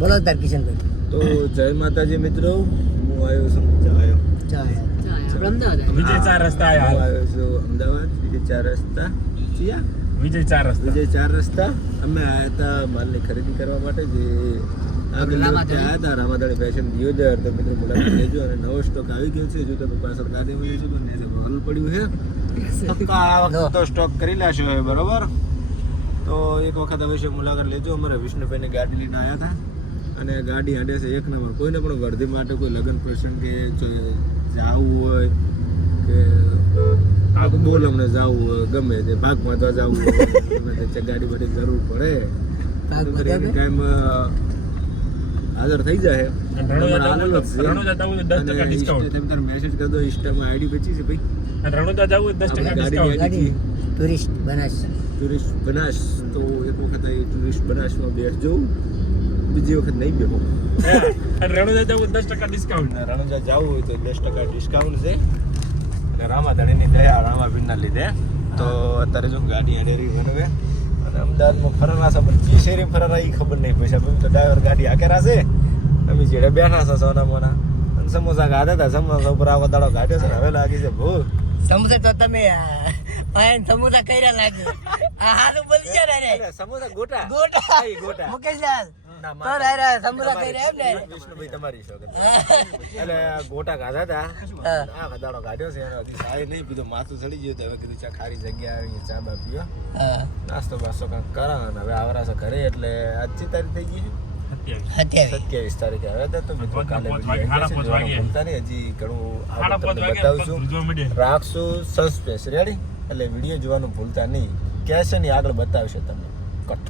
બોલો તાર કિશનભાઈ. તો જય માતાજી મિત્રો હું આવ્યો છું વિજય ચાર રસ્તા આવ્યો છું અમદાવાદ વિજય ચાર રસ્તા. ચિયા વિજય ચાર રસ્તા. વિજય ચાર રસ્તા. અમે આવ્યા હતા માલની ખરીદી કરવા માટે જે આવ્યા હતા રામાદાણી ફેશન દિયોદર. તો મિત્રો મુલાકાત લેજો અને નવો સ્ટોક આવી ગયો છે. જો તમે પાછળ ગાડી મળી છો તો ને હલ પડ્યું છે. આ વખતે તો સ્ટોક કરી લેશો હવે બરોબર? તો એક વખત અવશ્ય મુલાકાત લેજો. અમારા વિષ્ણુભાઈને ગાડી લઈને આવ્યા હતા. અને ગાડી હાંડે છે એક નંબર. કોઈને પણ વર્ધી માટે કોઈ લગ્ન પ્રસંગ કે જવું હોય કે બોલ અમને જવું હોય ગમે તે ભાગ માધવા જવું હોય ગમે તે ગાડી બધી જરૂર પડે. ટાઈમ હાજર થઈ જાય. મેસેજ કરી દો ઇન્સ્ટામાં આઈડી વેચી છે ભાઈ. અને રણુજા જવું દસ ટકા ટુરિસ્ટ બનાસ. ટુરિસ્ટ બનાસ. તો એક વખત ટુરિસ્ટ બનાસમાં બેસજો. બીજી વખત નહીં બેહો. અને રણુજા જવું દસ ટકા ડિસ્કાઉન્ટ રણુજા જવું હોય તો દસ ટકા ડિસ્કાઉન્ટ છે. અને રામાધણીની દયા રામાભીરના લીધે. તો અત્યારે જો ગાડી અડેરી બનવે અને અમદાવાદમાં ફરવા છે પણ જી શેરી ફરવા એ ખબર નહીં પૈસા પણ તો ડ્રાઈવર ગાડી હાકેરા છે. અમે જેડે બેઠા છે સોના મોના. અને સમોસા ખાધા હતા સમોસા ઉપર આવો દાડો કાઢ્યો છે હવે લાગી છે ભૂ સમોસા તો તમે સમોસા કર્યા લાગે. આ હારું બોલી છે રે. સમોસા ગોટા. ગોટા. ગોટા? મુકેશલાલ. વિષ્ણુભાઈ તમારી એટલે ગોટા ખાધા હતા. આ કાઢ્યો છે હજી સારી નહીં પીધો માથું ચડી ગયું તો હવે કીધું ચા ખારી જગ્યા આવી ચા બા પીવો હા. નાસ્તો બાસ્તો કાંઈક કરા હવે આવરા છે ઘરે એટલે આજની તારીખ થઈ ગઈ સત્યાવીસ. તારીખે. હવે તો મિત્રો કાલે. ભૂલતા નહીં હજી ઘણું બતાવશું. રાખશું સસ્પેસ રેડી એટલે વીડિયો જોવાનું ભૂલતા નહીં. કહેશે નહીં આગળ બતાવશે તમને. કટ